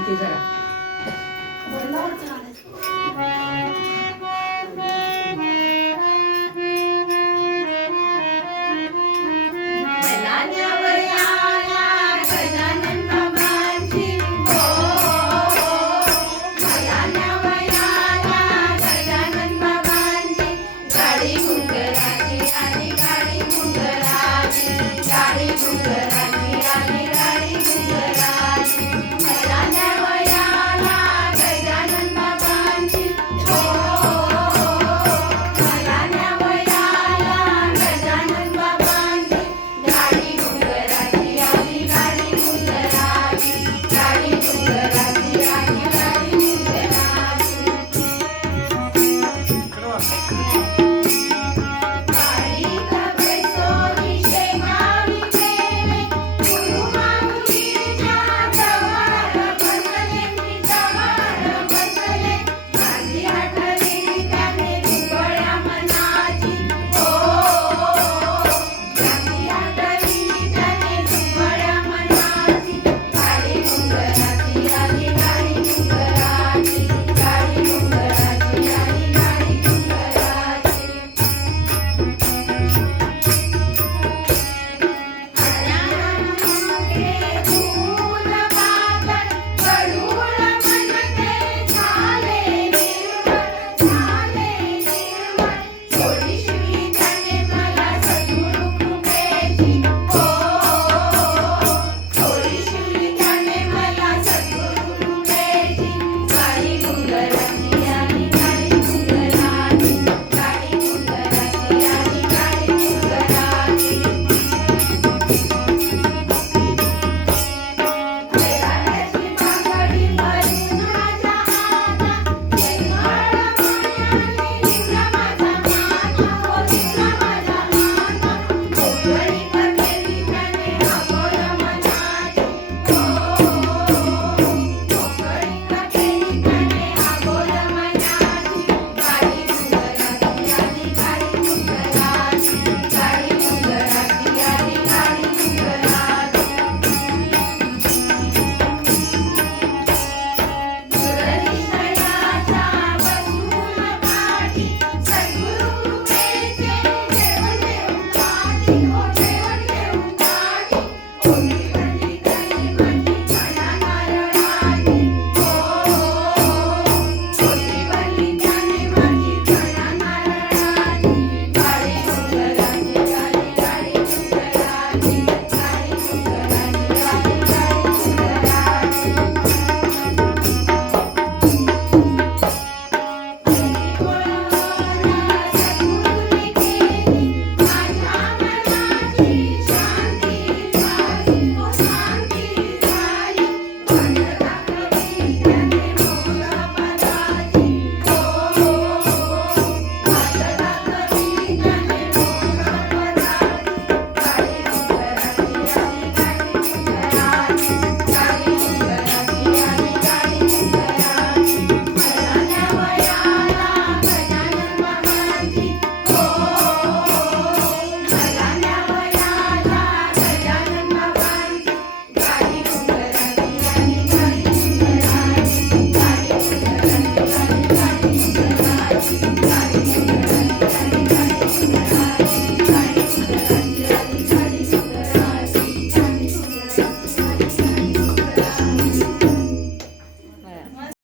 थांबते जरा.